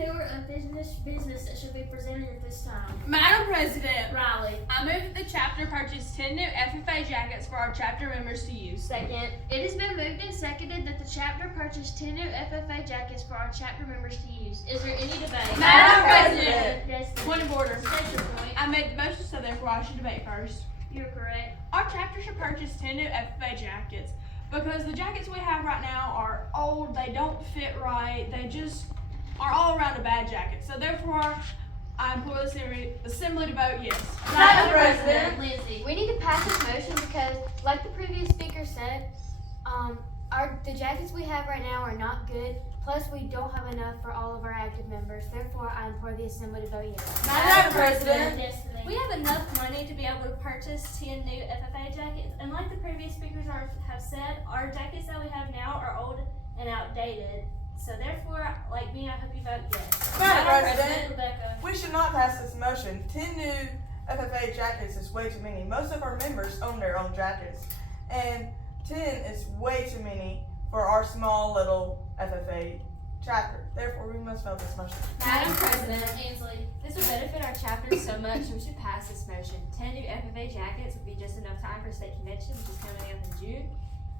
new or unfinished business that should be presented at this time? Madam President, Riley. I move that the chapter purchase 10 new FFA jackets for our chapter members to use. Second. It has been moved and seconded that the chapter purchase 10 new FFA jackets for our chapter members to use. Is there any debate? Madam President. Destiny. Point of order. State your point. I made the motion, so therefore I should debate first. You're correct. Our chapter should purchase 10 new FFA jackets because the jackets we have right now are old, they don't fit right, they just are all around a bad jacket. So therefore, I implore the assembly to vote yes. Madam President. Lindsay. We need to pass this motion because, like the previous speaker said, the jackets we have right now are not good. Plus, we don't have enough for all of our active members. Therefore, I implore the assembly to vote yes. Madam President. Destiny. We have enough money to be able to purchase 10 new FFA jackets, and like the previous speakers have said, our jackets that we have now are old and outdated. So therefore, like me, I hope you vote yes. Madam President, Rebecca. we should not pass this motion. 10 new FFA jackets is way too many. Most of our members own their own jackets, and 10 is way too many for our small little FFA chapter. Therefore, we must vote this motion. Madam President, Ainsley. this would benefit our chapter so much, and we should pass this motion. 10 new FFA jackets would be just enough time for state convention, which is coming up in June.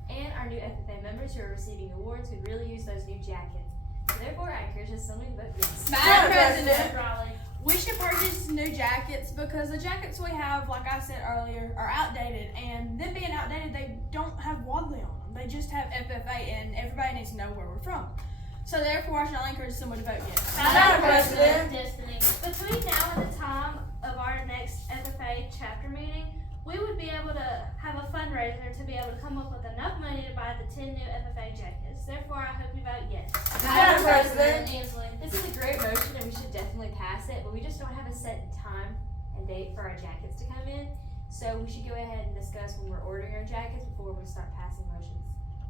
And our new FFA members who are receiving awards would really use those new jackets. So therefore, I encourage the assembly to vote yes. Madam President, Riley. we should purchase new jackets because the jackets we have, like I said earlier, are outdated. And them being outdated, they don't have Wadley on them. They just have FFA, and everybody needs to know where we're from. So therefore, I shall encourage someone to vote yes. Madam President. Destiny. Between now and the time of our next FFA chapter meeting, we would be able to have a fundraiser to be able to come up with enough money to buy the 10 new FFA jackets. Therefore, I hope you vote yes. Madam President. Ainsley. This is a great motion and we should definitely pass it, but we just don't have a set time and date for our jackets to come in. So we should go ahead and discuss when we're ordering our jackets before we start passing motions.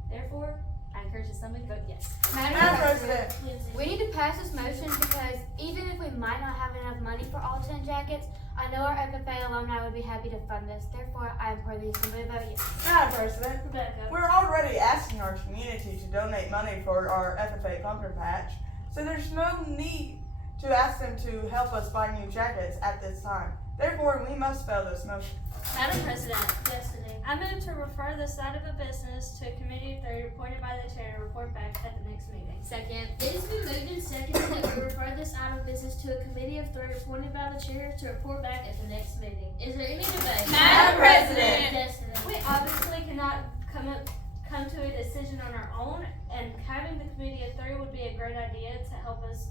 Therefore, I encourage the assembly to vote yes. Madam President. Lindsay. We need to pass this motion because even if we might not have enough money for all 10 jackets, I know our FFA alumni would be happy to fund this. Therefore, I implore the assembly to vote yes. Madam President. Rebecca. We're already asking our community to donate money for our FFA pumpkin patch, so there's no need to ask them to help us buy new jackets at this time. Therefore, we must fail this motion. Madam President, Destiny. I move to refer this item of business to a committee of 3 appointed by the chair to report back at the next meeting. Second. It has been moved and seconded that we refer this item of business to a committee of 3 appointed by the chair to report back at the next meeting. Is there any debate? Madam President. Destiny. We obviously cannot come to a decision on our own, and having the committee of 3 would be a great idea to help us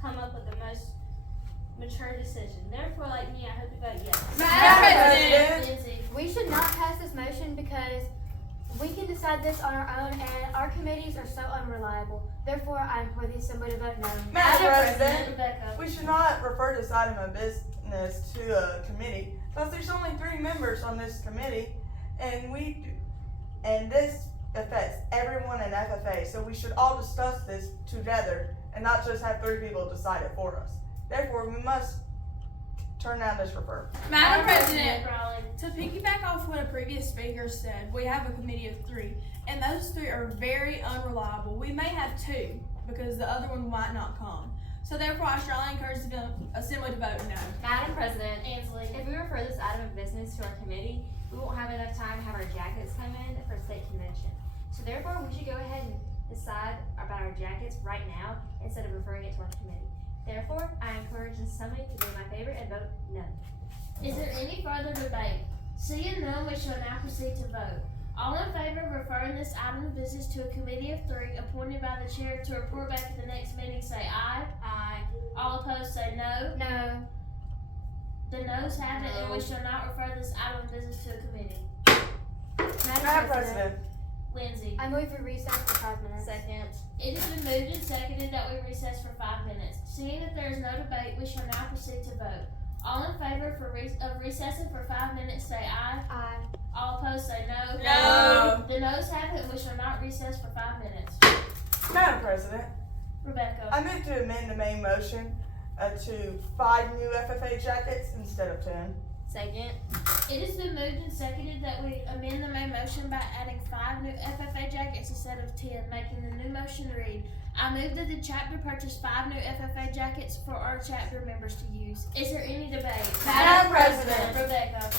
come up with the most mature decision. Therefore, like me, I hope you vote yes. Madam President. Lindsay. We should not pass this motion because we can decide this on our own and our committees are so unreliable. Therefore, I implore the assembly to vote no. Madam President. Rebecca. We should not refer this item of business to a committee because there's only 3 members on this committee, and this affects everyone in FFA. So we should all discuss this together and not just have 3 people decide it for us. Therefore, we must turn down this referral. Madam President, Riley. to piggyback off what a previous speaker said, we have a committee of 3, and those 3 are very unreliable. We may have 2 because the other one might not come. So therefore, I strongly encourage the assembly to vote no. Madam President, Ainsley. if we refer this item of business to our committee, we won't have enough time to have our jackets come in for state convention. So therefore, we should go ahead and decide about our jackets right now instead of referring it to our committee. Therefore, I encourage the assembly to do my favor and vote no. Is there any further debate? Seeing none, we shall now proceed to vote. All in favor of referring this item of business to a committee of 3 appointed by the chair to report back at the next meeting say aye. Aye. All opposed say no. No. The noes have it, and we shall not refer this item of business to a committee. Madam President. Lindsay. I move we recess for 5 minutes. Second. It has been moved and seconded that we recess for 5 minutes. Seeing that there is no debate, we shall now proceed to vote. All in favor of recessing for 5 minutes say aye. Aye. All opposed say no. No. The noes have it, and we shall not recess for 5 minutes. Madam President. Rebecca. I move to amend the main motion to 5 new FFA jackets instead of 10. Second. It has been moved and seconded that we amend the main motion by adding 5 new FFA jackets instead of 10, making the new motion read, I move that the chapter purchase 5 new FFA jackets for our chapter members to use. Is there any debate? Madam President. Rebecca.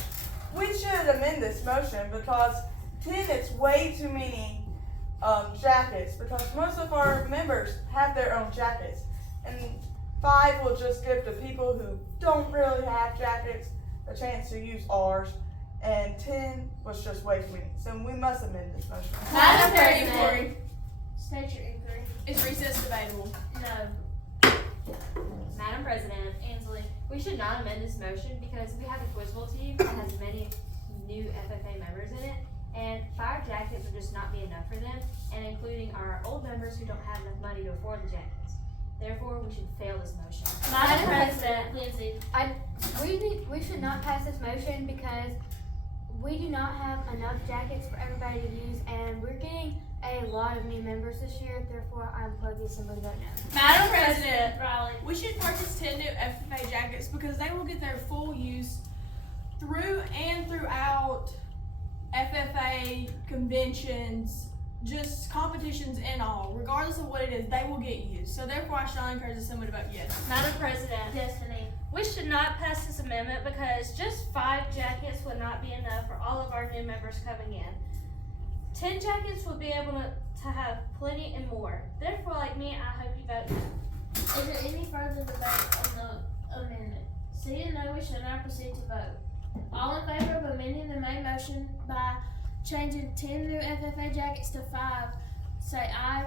We should amend this motion because 10 is way too many jackets because most of our members have their own jackets. And 5 will just give the people who don't really have jackets a chance to use ours. And 10 was just way too many. So we must amend this motion. Madam President. President, State your inquiry. is recess debatable? No. Madam President, Ansley. we should not amend this motion because we have a Quizable team that has many new FFA members in it, and 5 jackets would just not be enough for them, and including our old members who don't have enough money to afford the jackets. Therefore, we should fail this motion. Madam President. Lindsay. We should not pass this motion because we do not have enough jackets for everybody to use, and we're getting a lot of new members this year. Therefore, I implore the assembly to vote no. Madam President, Riley. we should purchase 10 new FFA jackets because they will get their full use through and throughout FFA conventions, just competitions and all. Regardless of what it is, they will get used. So therefore, I strongly encourage the assembly to vote yes. Madam President, Destiny. we should not pass this amendment because just 5 jackets would not be enough for all of our new members coming in. 10 jackets will be able to have plenty and more. Therefore, like me, I hope you vote no. Is there any further debate on the amendment? Seeing no, we shall now proceed to vote. All in favor of amending the main motion by changing 10 new FFA jackets to 5, say aye.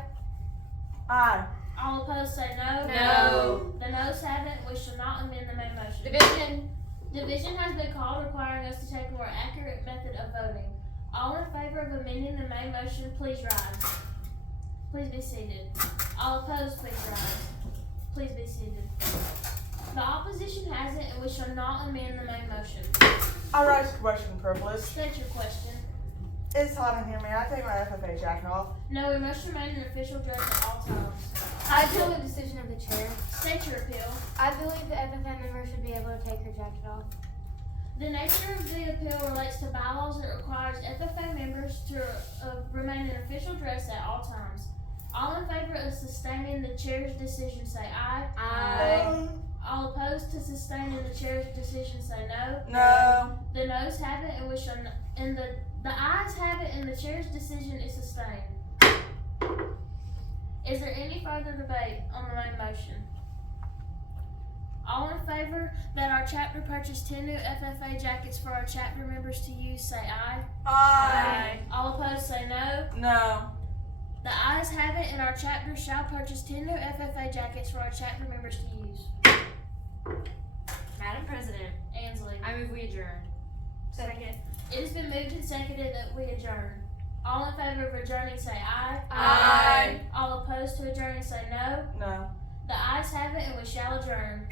Aye. All opposed say no. No. The noes have it. We shall not amend the main motion. Division. Division has been called, requiring us to take a more accurate method of voting. All in favor of amending the main motion, please rise. Please be seated. All opposed, please rise. Please be seated. The opposition has it, and we shall not amend the main motion. I raise question privilege. State your question. It's hot in here, may I take my FFA jacket off? No, we must remain in official dress at all times. I appeal the decision of the chair. State your appeal. I believe the FFA member should be able to take her jacket off. The nature of the appeal relates to bylaws that requires FFA members to remain in official dress at all times. All in favor of sustaining the chair's decision say aye. Aye. All opposed to sustaining the chair's decision say no. No. The noes have it, and we shall. And the ayes have it, and the chair's decision is sustained. Is there any further debate on the main motion? All in favor that our chapter purchase 10 new FFA jackets for our chapter members to use say aye. Aye. All opposed say no. No. The ayes have it, and our chapter shall purchase 10 new FFA jackets for our chapter members to use. Madam President, Ansley. I move we adjourn. Second. It has been moved and seconded that we adjourn. All in favor of adjourning say aye. Aye. All opposed to adjourning say no. No. The ayes have it, and we shall adjourn.